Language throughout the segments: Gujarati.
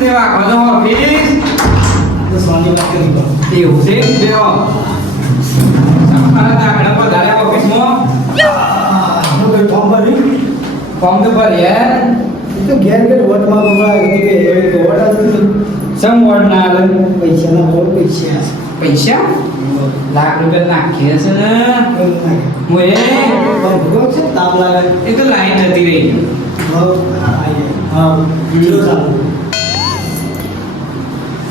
દેવા ખોદો ઓફિસ તો સ્વામી વાત કરી દો એવું છે દેવો સમખાના દાખલા પર ધારે ઓફિસમાં હું કોઈ ફોર્મ ભરી ફોર્મ તો ભર યાર એ તો ઘેર ઘેર વોટમાં બગડા કે એ તો વોટ આવતું સમ વોટ ના આલે પૈસા ના બોલ પૈસા પૈસા લાખ રૂપિયા નાખીએ છે ને હું એ ભગો છે તાપ લાગે એ તો લાઈન જતી રહી હા જીરો ચાલુ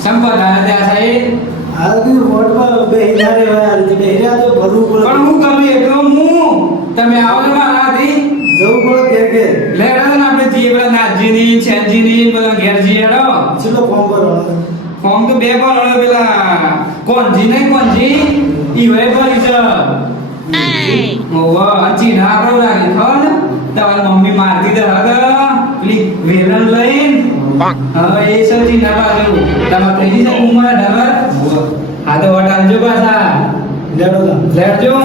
સંપદાના ત્યાં સાહેબ આ તો વોટમાં બેહીના રહેવા તે બેહીરા તો ભરવું પડે પણ હું કરું એટલો હું તમે આવો ને મારા હાથી જવું પડે ઘેર ઘેર લે હેડો ને આપણે જઈએ પેલા નાથજીની છેનજીની બધા ઘેર જઈએ હેડો ચલો ફોર્મ ભરવાનો ફોર્મ તો બે ભરો પેલા કોણજી નહીં કોણજી ઈ હોય ભરી છે ઓવા અચી ના કરો લાગી ખબર ને તમારી મમ્મી મારતી તો હગ પેલી વેલણ લઈને હવે એ સચી ના બાજુ તમારે થઈ ગઈ છે ઉંમર ડબર હા તો વટ આલજો પાછા લેડો લેજો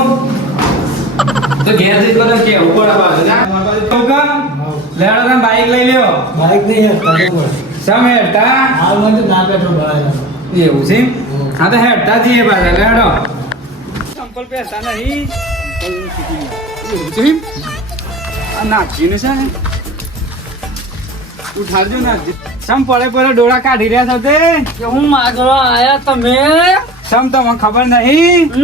તો ઘેર જઈ બધા કેવું પડે પાછું ના લેડો તમે બાઈક લઈ લ્યો બાઈક નહીં હેડતા બરોબર સમ હેડતા હાલ મને ના પેટ્રોલ ભરાય એવું છે હા તો હેડતા જઈએ પાછા લેડો સંપલ પહેરતા નહીં એવું છે આ નાખજીને છે ને ઉઠાડજો નાખજી સમ પડે પડે ડોળા કાઢી રહ્યા છો તે કે હું માગવા આયા તમે સમ તમને ખબર નહીં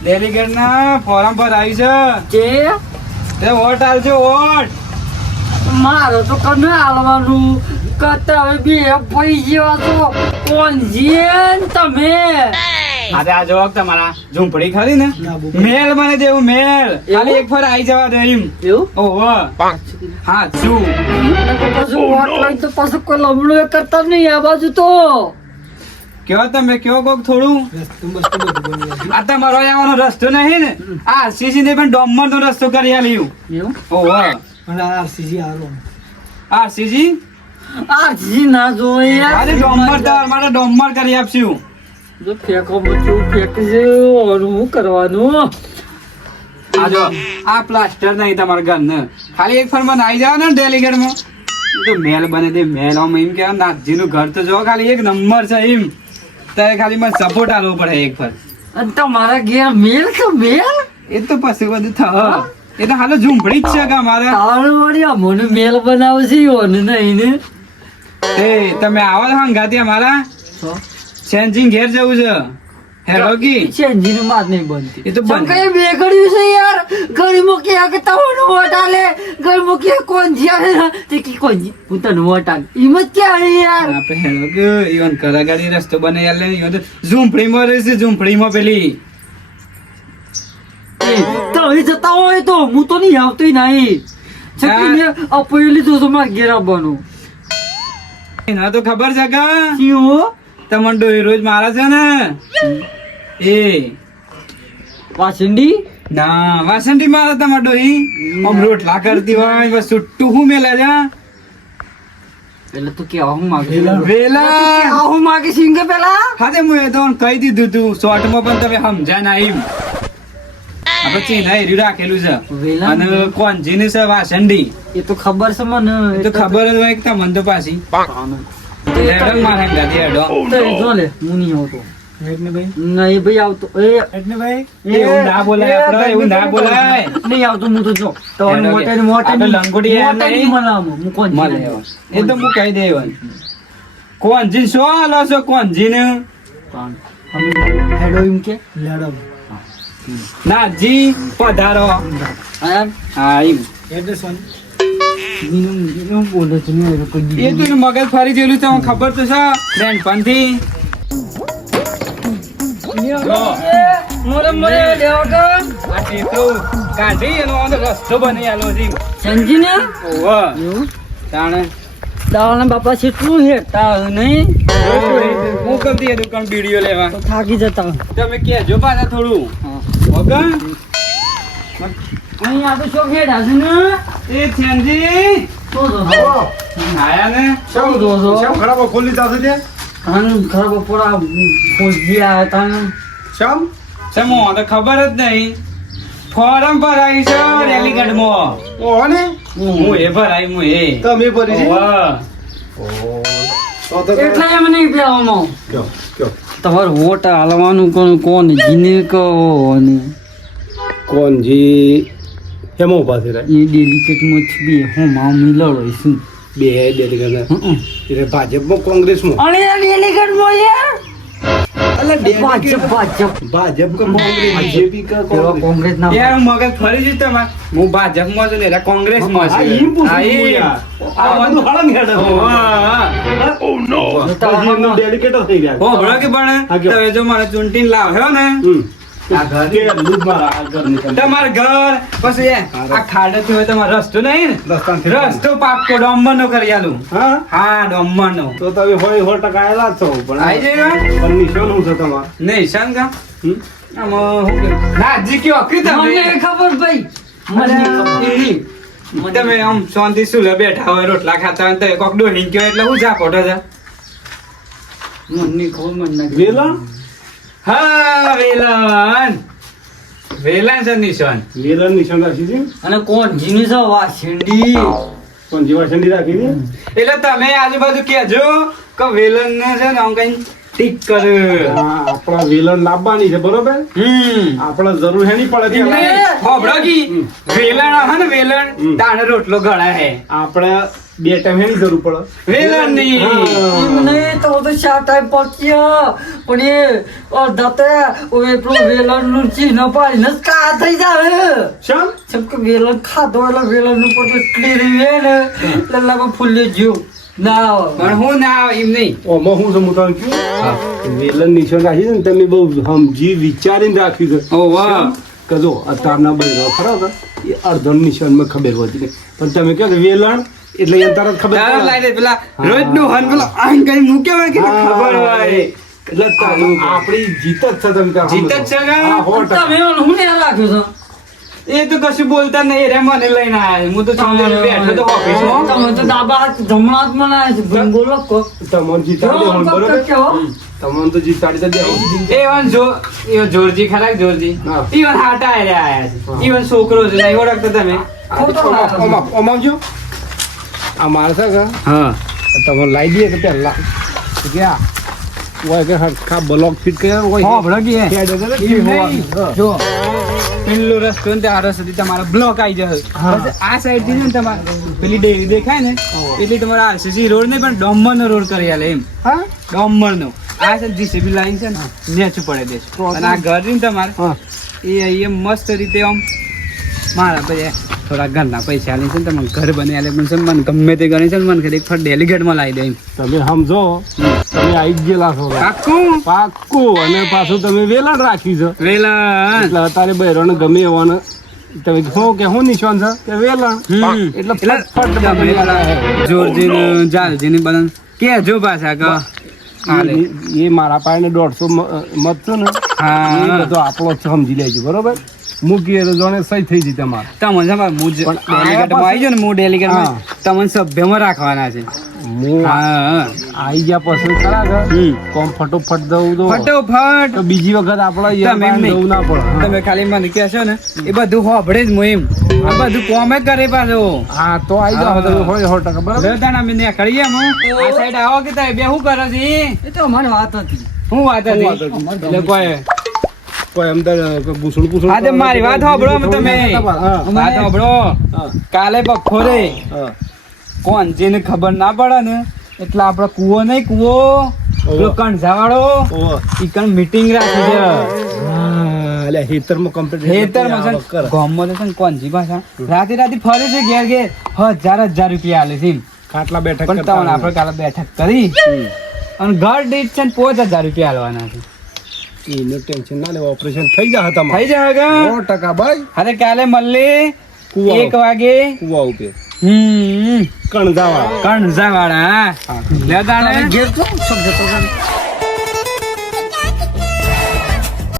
ડેલિગેટ ના ફોરમ પર આવી છે કે તે વોટ આલજો વોટ મારો તો કને આલવાનું કતા હવે બે પૈ જેવા તો કોણ જીએન તમે આજે આ જોક તમારા ઝૂંપડી ખરી ને મેલ મને દેવું મેલ ખાલી એક ફર આવી જવા દે એમ એવું ઓહો હા શું પછી વોટ લઈ તો પાછું કોઈ લમડું એ કરતા નહીં આ બાજુ તો કયો તમે કયો કોક થોડું આ તમારો આવવાનો રસ્તો નહીં ને આ સીસી ને પણ ડોમર નો રસ્તો કરી આલ્યું એવું ઓહો પણ આરસીસી આલો આરસીજી આ જી ના જોઈએ આજે ડોમર તો મારે ડોમર કરી આપશું જો ફેંકો બચ્ચું ફેંકશે ઓર હું કરવાનું આ જો આ પ્લાસ્ટર નહીં તમારા ઘર ને ખાલી એક ફરમાં આવી જાવ ને ડેલિગેટ માં તો મેલ બને તે મેલ આમ એમ કે નાથજી નું ઘર તો જો ખાલી એક નંબર છે એમ તારે ખાલી મને સપોર્ટ આલવો પડે એક ફર અને તમારા ઘેર મેલ તો મેલ એ તો પછી બધું થ એ તો હાલો ઝૂંપડી જ છે કે અમારે તારું વળી મને મેલ બનાવશે ઓને નહીં ને એ તમે આવો છો હંગાતી અમારા સેન્જિંગ ઘેર જવું છે હેડો કી ચેન્જીની વાત નહીં બનતી એ તો બંધ. કઈ બે ઘડ્યું છે યાર ઘડીમાં કે કે તમને વોટ આલે ઘડીમાં કે કોણ જ્યાં તે કે કોણ હું તને વોટ આલે હિંમત ક્યાં હે યાર આપણે હેડો કે ઈવન કલાકારી રસ્તો બને યાર લે ઈવન તો ઝૂંપડીમાં રહે છે ઝૂંપડીમાં પેલી તમે જતા હોય તો હું તો નહીં આવતી નહીં છકીને અપોઈ લીધું તો મારે ઘેર આવવાનું ના તો ખબર છે કે શું તમને ડોહી રોજ મારે છે ને એ વાસંડી ના વાસંતી મારે તમારે ડોહી આમ રોટલા કરતી હોય બસ સુટ્ટું હું મેલે છે એટલે તું કેવા હું માગે વેલા કેવા હું માગે સિંગે પેલા હા તે હું એ તો કહી દીધું તું શોર્ટમાં પણ તમે સમજ્યા ના એમ આપણે ચીન હેર્યું રાખેલું છે વેલા અને કોણજીની છે વાસંડી એ તો ખબર છે મને એ તો ખબર જ હોય કે તમને તો પાછી હેડો મારે ગાડી હેડો તો એ જો લે હું નહીં આવતો એટલે ભાઈ નહીં ભાઈ આવતો એટલે ભાઈ એવું ના બોલાય આપણે એવું ના બોલાય નહીં આવતો હું તો જો તો હેડો કે. આપણે લંગોટી યાર મોટેની નહીં. મનાવું હું કોણ મળે એવો. એ તો હું કહી દેવાનું કોણજી શું હાલો છો કોણજી ને હેડો એમ કે લેડો નાથજી પધારો હા હા એમ એડ્રેસ વન હું બોલે છે ને કોઈ એ તો એનું મગજ ફરી ગયેલું તમને ખબર તો છે ફ્રેન્ડ પણથી મોરે મોરે લેવો તો આ ટેકરો કાઢી એનો આનો રસ્તો બની આલો છે સંજી ને ઓહો એવું તાણે દાવાના બાપા કેટલું હેઠતા નહીં હું કરતી એ દુકાન બીડીઓ લેવા તો થાકી જતા તમે કહેજો પાછા થોડું ઓકે અહીં આ તો શોખ હેઠા છે ને એ છેનજી તો આયા ને શું જો છો શેમ ખરાબ ખોલી તાસે છે આનું ખરાબ પોરા પોજી આયા તા શેમ ચમો તો ખબર જ નહીં ફોરમ ભરાઈ છે રેલીગઢમાં ઓહો ને હું એ ભરાઈ હું એ તમે ભરી છે વાહ. તો એટલે એમ નહીં કહેવામાં કયો કયો તમારે વોટ હાલવાનું કોણ જીને કહો ને કોણજી હેમો પાસે રહે એ ડેલિકેટમાં બે હું મામી લડો બે ડેલિગેટ એટલે ભાજપમાં કોંગ્રેસમાં અરે ડેલિકેટમાં યાર એટલે ભાજપ ભાજપ ભાજપ કે કોંગ્રેસ બીજેપી કે પેલો કોંગ્રેસ કોંગ્રેસ ના યાર મગજ ફરી જ તમારે હું ભાજપમાં છું ને એટલે કોંગ્રેસમાં આ છું ઈમ પૂછું હા, છું ઈમ. યાર. આ બધું હળંગ હેડે છે. વાહ. પછી એમનો ડેલિકેટો થઈ ગયા હો ભલો કે પણ હા, કયો? તમે જો મને ચૂંટીને લાવ્યો ને આ ઘર કે લૂંટ મારા આ ઘરની તમે. તમારું ઘર પછી આ ખાડેથી હોય તમારો રસ્તો નહીં ને રસ્તાથી રસ્તો પાક્કો ડોમરનો કરી આલું હા હા ડોમરનો તો તમે હોય 100% આયેલા જ છો પણ આઈ જાય પણ નિશાન શું છે તમારે નહીં શાંત હમ? આમાં શું કરું? નાજી કયો હકી તમે મને ખબર ભાઈ મને ખબર તમે આમ શાંતિ સુલે બેઠા હોય રોટલા ખાતા હોય તો કોક ડોહીન કયો એટલે હું ઝાપોટો છે મને ખબર મને વેલણ હા વેલન વેલન છે નિશાન વેલણ નિશાન રાખી છે અને કોણ જીની છે વાસંડી પણ જીવા ઠંડી રાખી છે એટલે તમે આજુબાજુ કહેજો કે વેલન ને છે ને આમ કઈ ટીક કર હા, આપણા વેલણ લાવવાની છે બરોબર આપણે જરૂર હે નહીં પડે એમને કે હોભળો કી વેલણ હે ને વેલણ તાણે રોટલો ગળાય હે આપણે બે ટાઈમ એની જરૂર પડે વેલણ ની હા. એમને તો ચાર ટાઈમ પક્યા પણ એ અડધા તે ઓએ પેલો વેલણ નું ચીન પાડીને જ કા થઈ જાય શેમ? જેમ કે વેલણ ખાધો એટલે વેલણ નું પોતે એટલી રહી ને એટલે લાગે ફૂલી ગયું ના આવે. પણ હું ના આવે એમ નહીં ઓમાં હું છે હું તમને કહું? વેલણ નિશાન રાખી છે ને તમે બહુ સમજી વિચારીને રાખ્યું છે ઓ વાહ કેમ? કે જો અત્યારના બૈરા ખરા હતા એ અડધો નિશાનમાં ખબર હોતી નહીં પણ તમે કહો કે વેલણ એટલે એને તરત ખબર તારા પડે. લાઈ દે પેલા રોજ નું હન પેલા આમ કઈ મૂકે હોય કે હા. ખબર હોય એટલે આપણી જીત જ છે તમે કહો. જીત જ છે ને? હા, 100%. તમે હું ને રાખ્યું છે એ તો કશું બોલતા નહીં રે મને લઈને આયા હું તો ચાલે બેઠો તો ઓફિસમાં તમે તો ડાબા હાથ જમણા હાથ માં લાયા છે ભાઈ બોલો કો તમને જીતાડી દેવાનું, બરોબર? તમને તો જીતાડી તો દેવાનું. એવન જો એવન જોરજી ખરા જોરજી હા. ઈવન હાટા આયા છે હા. ઈવન છોકરો છે નહીં ઓળખતો તમે ઓમાં આવજો. આ મારે છે કે હા તમે લાવી દઈએ કે પહેલા કે આ ઓય કે હરખા બ્લોક ફિટ કર્યા હોય હા ભડકી હે હેડ એટલે ઈ કે નહીં. હોવાનું. હા. જો પેલો રસ્તો ને ત્યાં સુધી તમારો બ્લોક આવી જશે હા. પછી આ સાઈડ થી છે ને તમારે પેલી ડેરી દેખાય ને એટલે તમારો આરસીસી રોડ નહીં પણ ડોમર નો રોડ કરી આલે એમ હા ડોમર નો આ છે જીસીબી લાઈન છે ને નેચું પડે દેશ અને આ ઘર છે ને તમારે હા એ અહીંયા મસ્ત રીતે આમ મારા પછી થોડા ઘરના પૈસા આલી છે ને તમે ઘર બની આલે પણ છે ને મને ગમે તે ગણી છે ને મને કદી ફટ ડેલિગેટમાં લાવી દે એમ તમે સમજો તમે આવી જ ગયેલા છો પાક્કું પાક્કું અને પાછું તમે વેલણ રાખ્યું છે વેલણ એટલે અત્યારે બૈરોને ગમે એવાને તમે શું કે શું નિશાન છે કે વેલણ એટલે ફટફટ ગમે તમે પેલા જોરજી ને જાલજી ને બધા કેજો પાછા કે હાલે. એ મારા પાસે 150 મત છે ને હા. એ બધો આપણો જ છે, સમજી લેજો બરોબર મૂકીએ તો જાણે સહી થઈ જઈ તમારે તમને છે ને, હું પણ ડેલિગેટમાં આવી જાઉં ને હું ડેલિગેટમાં હા. તમને સભ્યમાં રાખવાના છે હું હા આવી ગયા પછી ખરા કે કોમ ફટોફટ દઉં તો ફટોફટ તો બીજી વખત આપણે તમે એમ નહીં. દઉં ના પડે તમે ખાલી મને કહેશો ને એ બધું હોભળે જ હું એમ આ બધું કોમે કરે પાછો હા તો આવી જાઓ તમે હોય 100% બરાબર વેદાણા મેં નીકળીએ હું આ સાઈડ આવો કે તાય બે શું કરો છે એ તો અમારી વાત હતી હું વાત શું હતી વાત હતી? એટલે કોઈ કોઈ અંદર પૂછડું પૂછડું હા, તે મારી વાત સાંભળો અમે તમે. હા વાત સાંભળો હા કાલે બપોરે હા કોણ જેને ખબર ના પડે ને એટલે આપડે કૂવો નહીં કૂવો પેલો કણઝાવાળો ઓહો. ઈ કણ મીટિંગ રાખી છે હા, એટલે હેતરમાં complete ખેતરમાં છે ને, કરે. ગામમાં તો છે ને કોણજી ભાષા રાતે રાતે ફરે છે ઘેર ઘેર 1000 રૂપિયા આલે છે એમ. ખાટલા બેઠક પણ કરતા તમને આપણે કાલે બેઠક કરી અને ઘર દીઠ છે ને 5000 રૂપિયા આલવાના છે એનું ટેન્શન ના લેવા ઓપરેશન થઈ જાય તમારે થઈ જાય કે 100% ભાઈ અરે કાલે મળીએ કૂવા. 1 વાગે કુવા ઉપર કણઝાવાળા કણઝાવાળા લે તાણે ઘેર તો સમજતો